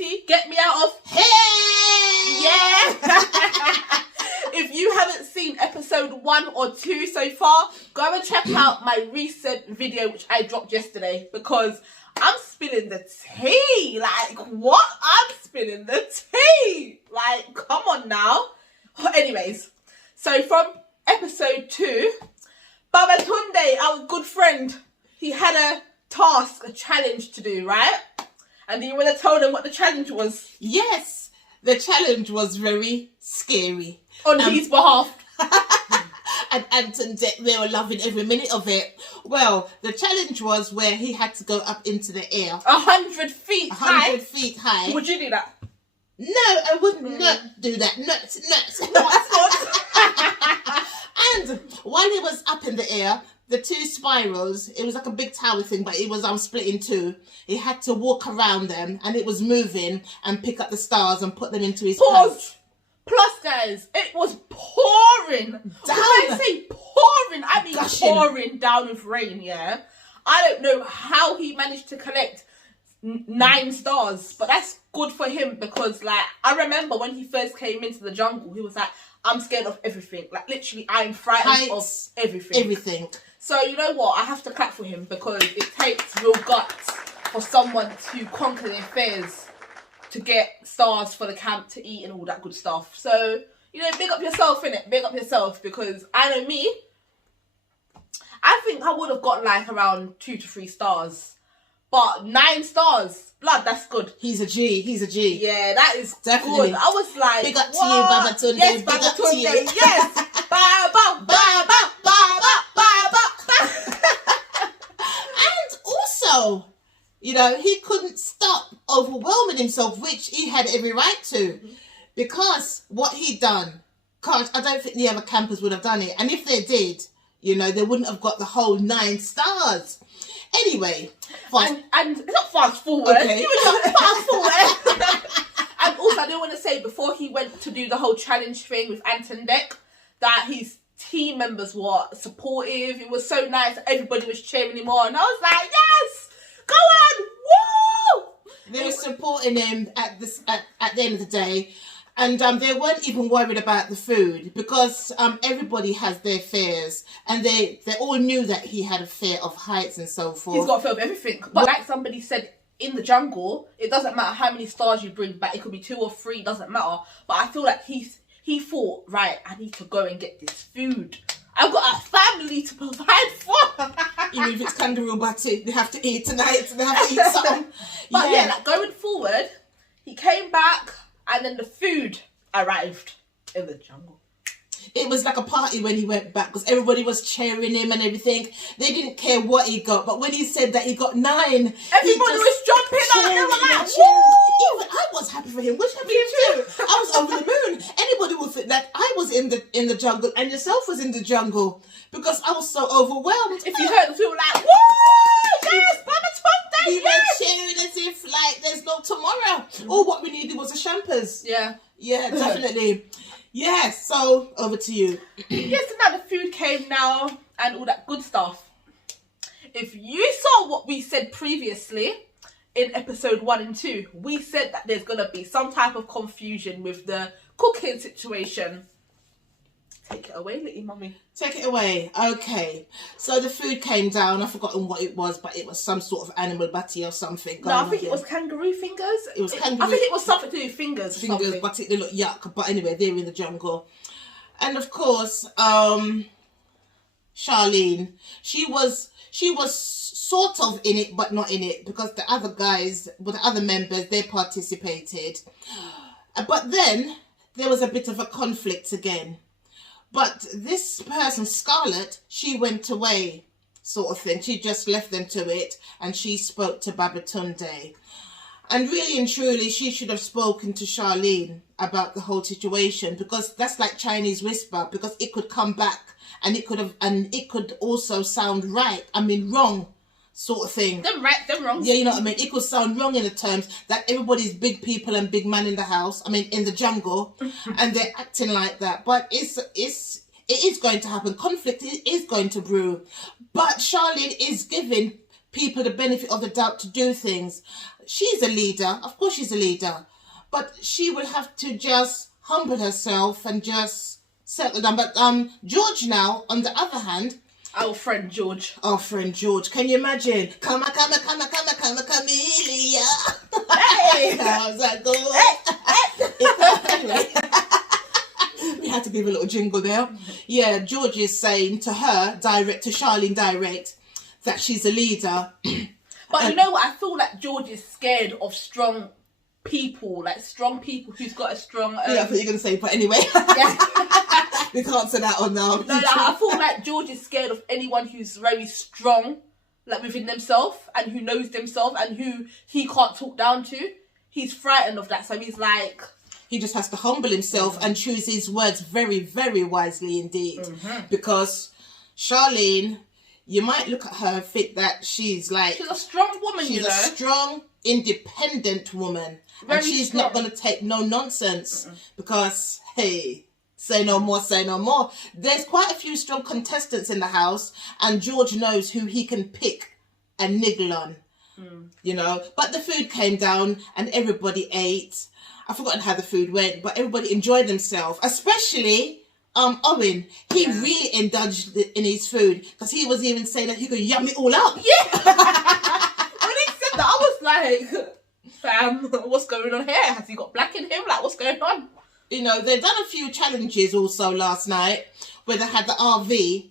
LITTY, get me out of Hey! Yeah. If you haven't seen episode 1 or 2 so far, go and check out my recent video which I dropped yesterday, because I'm spilling the tea. Like, what? I'm spilling the tea. Like, come on now. Anyways, so from episode 2, Babatunde, our good friend, he had a task, a challenge to do, right? And you want to tell them what the challenge was? Yes, the challenge was very scary. On his behalf. And Anton, they were loving every minute of it. Well, the challenge was where he had to go up into the air. 100 feet high. 100 feet high. Would you do that? No, I would not do that. Nuts. And while he was up in the air, the 2 spirals, it was like a big tower thing, but it was split in 2. He had to walk around them, and it was moving, and pick up the stars and put them into his pouch. Plus, guys, it was pouring down. When I say pouring, I mean gushing. Pouring down with rain, yeah? I don't know how he managed to collect 9 stars, but that's good for him, because, like, I remember when he first came into the jungle, he was like, I'm scared of everything. Like, literally, I'm frightened of everything. So, you know what? I have to clap for him, because it takes real guts for someone to conquer their fears, to get stars for the camp to eat and all that good stuff. So, you know, big up yourself, innit? Big up yourself, because I know me, I think I would have got like around 2 to 3 stars. But 9 stars, blood, that's good. He's a G. Yeah, that is definitely good. I was like, big up to you, Babatunde. Yes, big up to you. Yes. And also, you know, he couldn't stop overwhelming himself, which he had every right to, because what he'd done, I don't think the other campers would have done it. And if they did, you know, they wouldn't have got the whole 9 stars. Anyway, and it's not fast forward. Okay. You were just fast forward. And also, I do want to say, before he went to do the whole challenge thing with Anton Deck, that his team members were supportive. It was so nice. Everybody was cheering him on. I was like, yes, go on, woo! They were supporting him at the end of the day. And they weren't even worried about the food, because everybody has their fears, and they all knew that he had a fear of heights and so forth. He's got a fear of everything. But like somebody said, in the jungle, it doesn't matter how many stars you bring back. It could be 2 or 3, doesn't matter. But I feel like he thought, right, I need to go and get this food. I've got a family to provide for. Even if it's kangaroo butty, they have to eat tonight. They have to eat something. But yeah, like going forward, he came back. And then the food arrived in the jungle. It was like a party when he went back, because everybody was cheering him and everything. They didn't care what he got, but when he said that he got 9, everybody was jumping up. They were like, even I was happy for him. Which happy too. I was over the moon. Anybody would think that I was in the jungle and yourself was in the jungle, because I was so overwhelmed. If you heard the people like, woo, yes, Babatunde, we yes. were cheering as if like there's no tomorrow. All what we needed was a champers. Yeah, definitely. Yeah, so over to you. Yes, so now the food came now and all that good stuff. If you saw what we said previously in episode 1 and 2, we said that there's going to be some type of confusion with the cooking situation. Take it away, little mummy. Take it away. Okay. So the food came down. I've forgotten what it was, but it was some sort of animal butty or something. No, I think it was kangaroo fingers. It was kangaroo. I think it was something to do with fingers. Fingers, but they look yuck. But anyway, they're in the jungle. And of course, Charlene, she was sort of in it, but not in it, because the other guys, with the other members, they participated. But then there was a bit of a conflict again. But this person, Scarlett, she went away, sort of thing. She just left them to it, and she spoke to Babatunde. And really and truly, she should have spoken to Charlene about the whole situation, because that's like Chinese whisper, because it could come back, and it could also sound right. I mean, wrong, sort of thing. Them right, them wrong. Yeah, you know what I mean? It could sound wrong in the terms that everybody's big people and big man in the house, I mean, in the jungle, and they're acting like that. But it is going to happen. Conflict is going to brew. But Charlene is giving people the benefit of the doubt to do things. She's a leader. Of course she's a leader. But she will have to just humble herself and just settle down. But George now, on the other hand... Our friend George. Our friend George. Can you imagine? Come, Camellia. Hey! How's that going? We had to give a little jingle there. Yeah, George is saying to her, to Charlene direct, that she's a leader. But you know what? I feel like George is scared of strong people, like strong people who's got a strong... Yeah, I thought you were going to say, but anyway. Yeah. We can't say that on now. No, I feel like George is scared of anyone who's very strong, like within themselves, and who knows themselves, and who he can't talk down to. He's frightened of that, so he's like... He just has to humble himself and choose his words very, very wisely indeed. Because Charlene, you might look at her and think that she's like... She's a strong woman, She's a strong, independent woman. Very and she's strong. Not going to take no nonsense. Because, hey... Say no more, say no more. There's quite a few strong contestants in the house, and George knows who he can pick and niggle on. You know, but the food came down and everybody ate. I've forgotten how the food went, but everybody enjoyed themselves, especially Owen. He really indulged in his food because he was even saying that he could yum it all up. Yeah. When he said that, I was like, fam, what's going on here? Has he got black in him? Like, what's going on? You know, they've done a few challenges also last night where they had the RV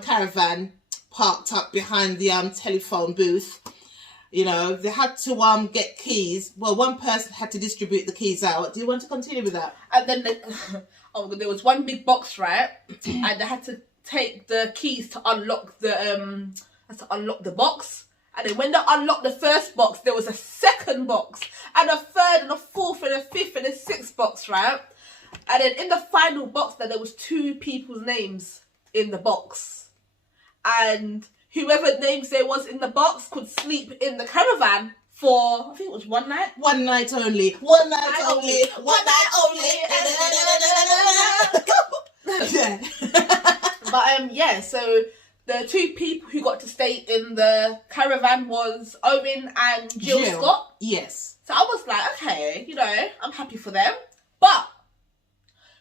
caravan parked up behind the telephone booth. You know, they had to get keys. Well, one person had to distribute the keys out. Do you want to continue with that? And then there was one big box, right? And they had to take the keys to unlock the box. And then when they unlocked the first box, there was a second box, and a third, and a fourth, and a fifth, and a sixth box, right? And then in the final box, there was 2 people's names in the box. And whoever names there was in the box could sleep in the caravan for, I think it was one night. One night only. One night only. One night only. Yeah. But yeah, so the 2 people who got to stay in the caravan was Owen and Jill Scott. Yes. So I was like, okay, you know, I'm happy for them. But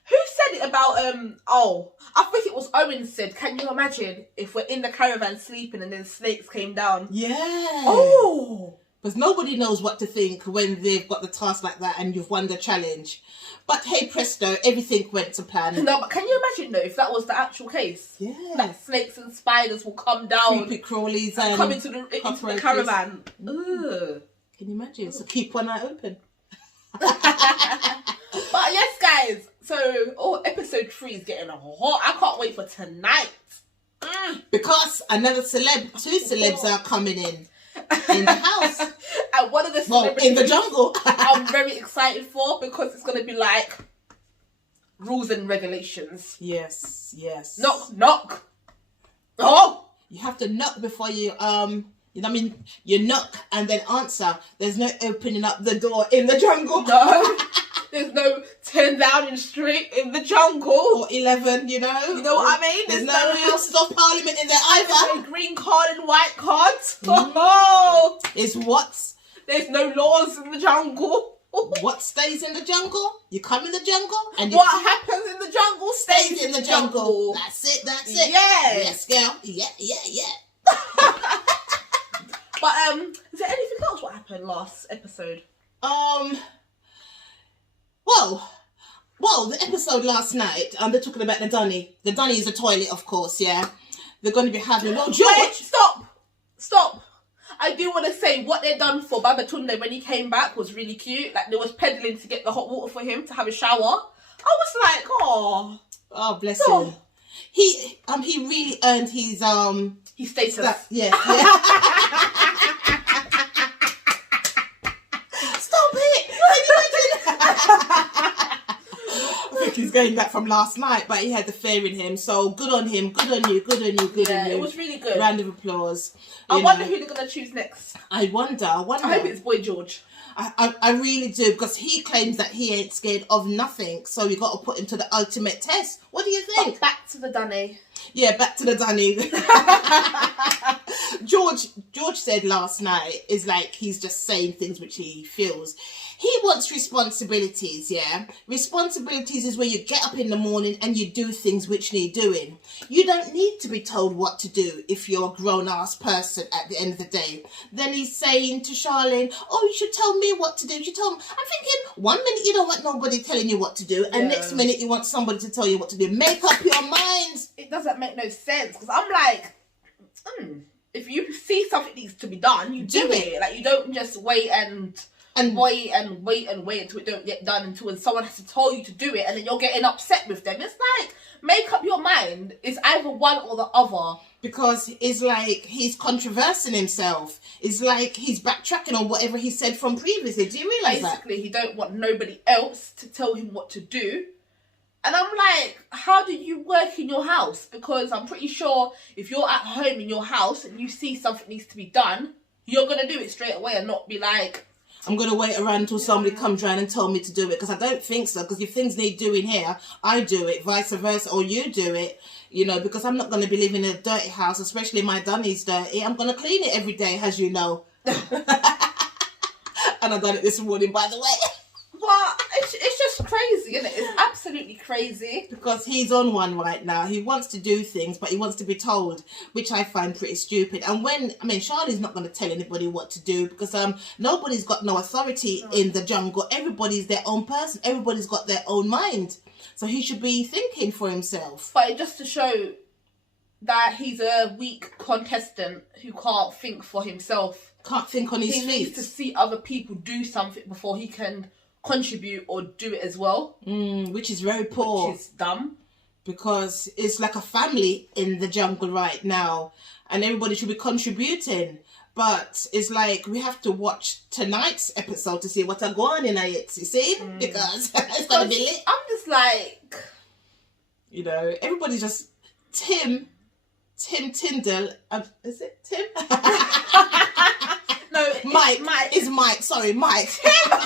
who said it about, I think it was Owen said, can you imagine if we're in the caravan sleeping and then snakes came down? Yeah. Oh. Because nobody knows what to think when they've got the task like that and you've won the challenge. But hey presto, everything went to plan. No, but can you imagine though, if that was the actual case? Yeah. Like snakes and spiders will come down. Creepy crawlies and come into the caravan. Ugh. Can you imagine? So keep one eye open. But yes, guys. So, episode 3 is getting hot. I can't wait for tonight. Because another 2 celebs are coming in the house. And one of the celebrities in the jungle. I'm very excited for, because it's going to be like rules and regulations. Yes, yes. Knock, knock. Oh! You have to knock before you, you know what I mean? You knock and then answer. There's no opening up the door in the jungle. No. There's no 10 Downing Street in the jungle. Or 11, you know. You know what I mean? There's no Houses of Parliament in there either. There's no green card and white cards. Oh. It's what? There's no laws in the jungle. What stays in the jungle? You come in the jungle. And what happens in the jungle stays in the jungle. That's it, that's it. Yeah. Yes, girl. Yeah. But, is there anything else what happened last episode? Well, the episode last night, they're talking about the dunny. The dunny is a toilet, of course, yeah. They're going to be having... Well, George... Wait, stop. I do want to say what they done for Babatunde when he came back was really cute. Like, they was peddling to get the hot water for him to have a shower. I was like, oh. Oh, bless him. He really earned his status. Yeah. Stop it! Can you imagine? I think he's getting that from last night, but he had the fear in him. So good on him. Good on you. Good on you. Yeah, it was really good. Round of applause. I wonder who they're gonna choose next. I wonder. I hope it's Boy George. I really do, because he claims that he ain't scared of nothing. So you got to put him to the ultimate test. What do you think? But back to the dunny. Yeah, back to the dunny. George said last night is like he's just saying things which he feels. He wants responsibilities, yeah? Responsibilities is where you get up in the morning and you do things which need doing. You don't need to be told what to do if you're a grown-ass person at the end of the day. Then he's saying to Charlene, oh, you should tell me what to do. You should tell me. I'm thinking, 1 minute you don't want nobody telling you what to do, and next minute you want somebody to tell you what to do. Make up your mind. It doesn't make no sense, because I'm like, if you see something needs to be done, you do it. Like, you don't just wait and wait until it don't get done, until someone has to tell you to do it, and then you're getting upset with them. It's like, make up your mind. It's either one or the other. Because it's like he's controversing himself. It's like he's backtracking on whatever he said from previously. Do you realise that? Basically, he don't want nobody else to tell him what to do. And I'm like, how do you work in your house? Because I'm pretty sure if you're at home in your house and you see something needs to be done, you're going to do it straight away and not be like, I'm going to wait around until somebody comes around and tell me to do it. Because I don't think so. Because if things need doing here, I do it. Vice versa. Or you do it. You know, because I'm not going to be living in a dirty house. Especially my dunny's dirty. I'm going to clean it every day, as you know. And I've done it this morning, by the way. But it's just crazy, isn't it? It's absolutely crazy. Because he's on one right now. He wants to do things, but he wants to be told, which I find pretty stupid. And Charlie's not going to tell anybody what to do, because nobody's got no authority in the jungle. Everybody's their own person. Everybody's got their own mind. So he should be thinking for himself. But just to show that he's a weak contestant who can't think for himself. Can't think on his feet. He needs to see other people do something before he can contribute or do it as well. Which is very poor. Which is dumb. Because it's like a family in the jungle right now. And everybody should be contributing. But it's like we have to watch tonight's episode to see what are going in it, you see? Because it's going to be lit. I'm just like, you know, everybody's just Tim Tyndall. Is it Tim? No, Mike. It's Mike. Sorry, Mike. Tim.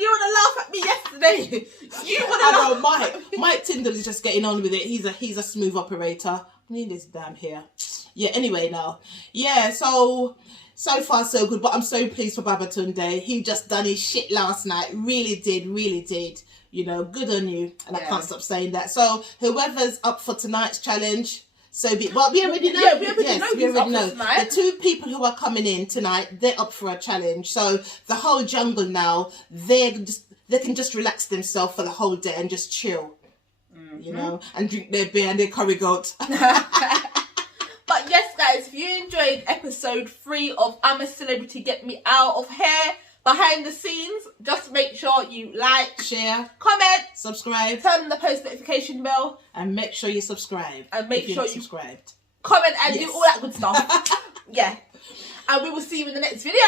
You would have laughed at me yesterday. I know, Mike Tyndall is just getting on with it. He's a smooth operator. I need this damn hair. Yeah, anyway now. Yeah, so far so good. But I'm so pleased for Babatunde. He just done his shit last night. Really did. You know, good on you. And I can't stop saying that. So whoever's up for tonight's challenge, so be. Well, we already know. Yeah, we already know. The two people who are coming in tonight, they're up for a challenge. So the whole jungle now, they can just relax themselves for the whole day and just chill. You know, and drink their beer and their curry goat. But yes, guys, if you enjoyed episode 3 of I'm a Celebrity, Get Me Out of Here behind the scenes, just make sure you like, share, comment, subscribe, turn on the post notification bell, and make sure you subscribe. And make sure you subscribed, comment, and do all that good stuff. Yeah, and we will see you in the next video.